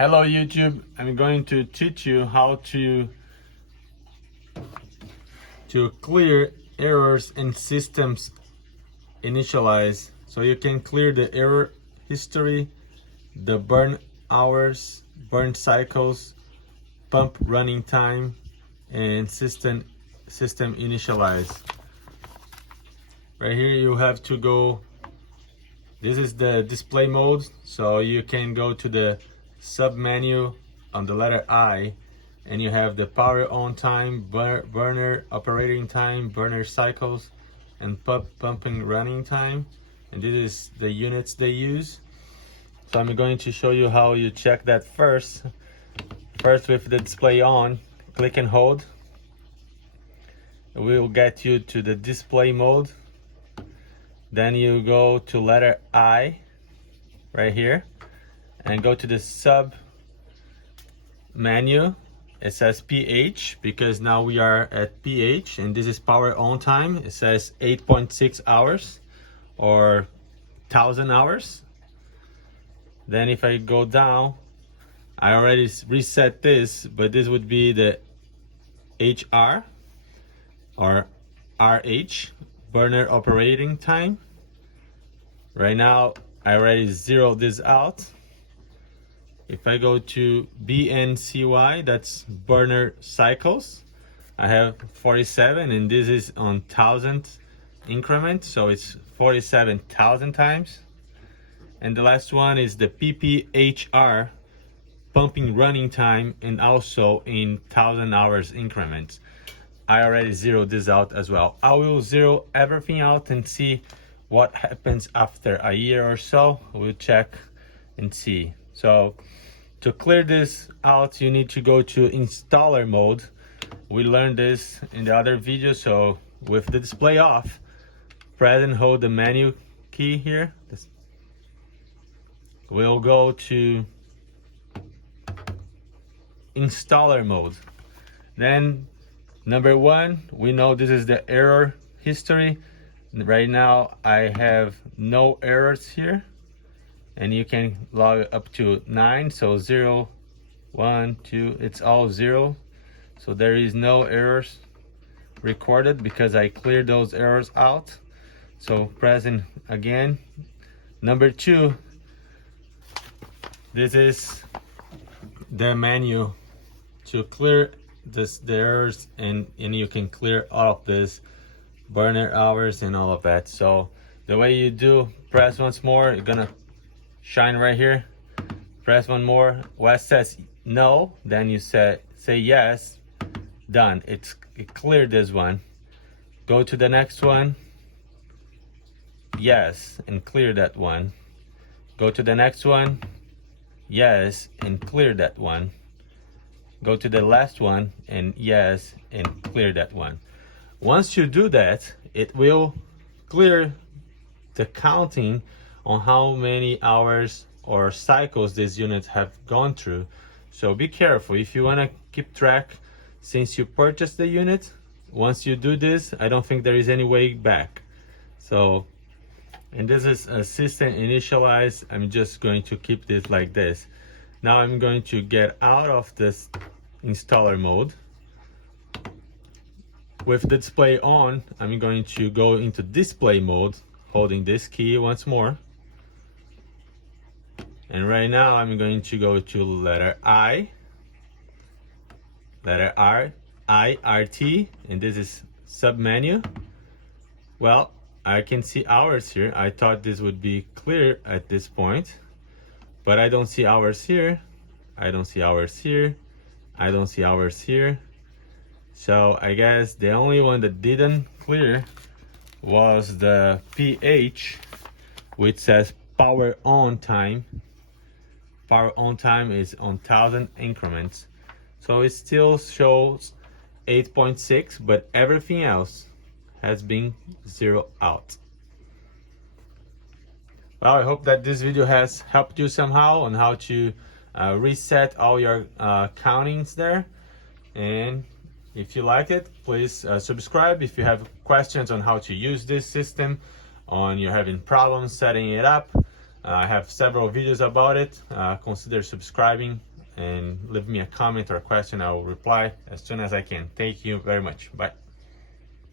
Hello YouTube, I'm going to teach you how to clear errors in systems initialize. So you can clear the error history, the burn hours, burn cycles, pump running time, and system initialize. Right here you have to go, this is the display mode, so you can go to the sub menu on the letter I, and you have the power on time, burner operating time, burner cycles, and pumping running time. And this is the units they use. So I'm going to show you how you check that first. First, with the display on, click and hold. It will get you to the display mode. Then you go to letter I right here and go to the sub menu. It says pH because now we are at pH, and this is power on time. It says 8.6 hours or 1000 hours. Then if I go down, I already reset this, but this would be the HR or RH, burner operating time. Right now I already zeroed this out. If I go to BNCY, that's burner cycles, I have 47, and this is on 1000 increment, so it's 47,000 times. And the last one is the PPHR, pumping running time, and also in 1000 hours increments. I already zeroed this out as well. I will zero everything out and see what happens after a year or so. We'll check and see. So to clear this out, you need to go to installer mode. We learned this in the other video. So with the display off, press and hold the menu key here. We'll go to installer mode. Then number one, we know this is the error history. Right now I have no errors here, and you can log up to 9, so 0, 1, 2, it's all 0. So there is no errors recorded because I cleared those errors out. So pressing again. Number two, this is the menu to clear the errors, and you can clear all of this, burner hours and all of that. So the way you do, press once more, you're gonna shine right here, press one more. When it says no, then you say yes, done. It cleared this one. Go to the next one, yes, and clear that one. Go to the next one, yes, and clear that one. Go to the last one, and yes, and clear that one. Once you do that, it will clear the counting on how many hours or cycles these units have gone through. So be careful if you want to keep track. Since you purchased the unit, once you do this, I don't think there is any way back. So, and this is a system initialize. I'm just going to keep this like this. Now I'm going to get out of this installer mode. With the display on, I'm going to go into display mode, holding this key once more. And right now I'm going to go to letter I, letter R, IRT, and this is sub menu. Well, I can see hours here. I thought this would be clear at this point, but I don't see hours here. I don't see hours here. I don't see hours here. So I guess the only one that didn't clear was the pH, which says power on time. Power on time is on 1000 increments. So it still shows 8.6, but everything else has been zeroed out. Well, I hope that this video has helped you somehow on how to reset all your countings there. And if you like it, please subscribe. If you have questions on how to use this system, on you're having problems setting it up, I have several videos about it. Consider subscribing and leave me a comment or a question. I will reply as soon as I can. Thank you very much. Bye.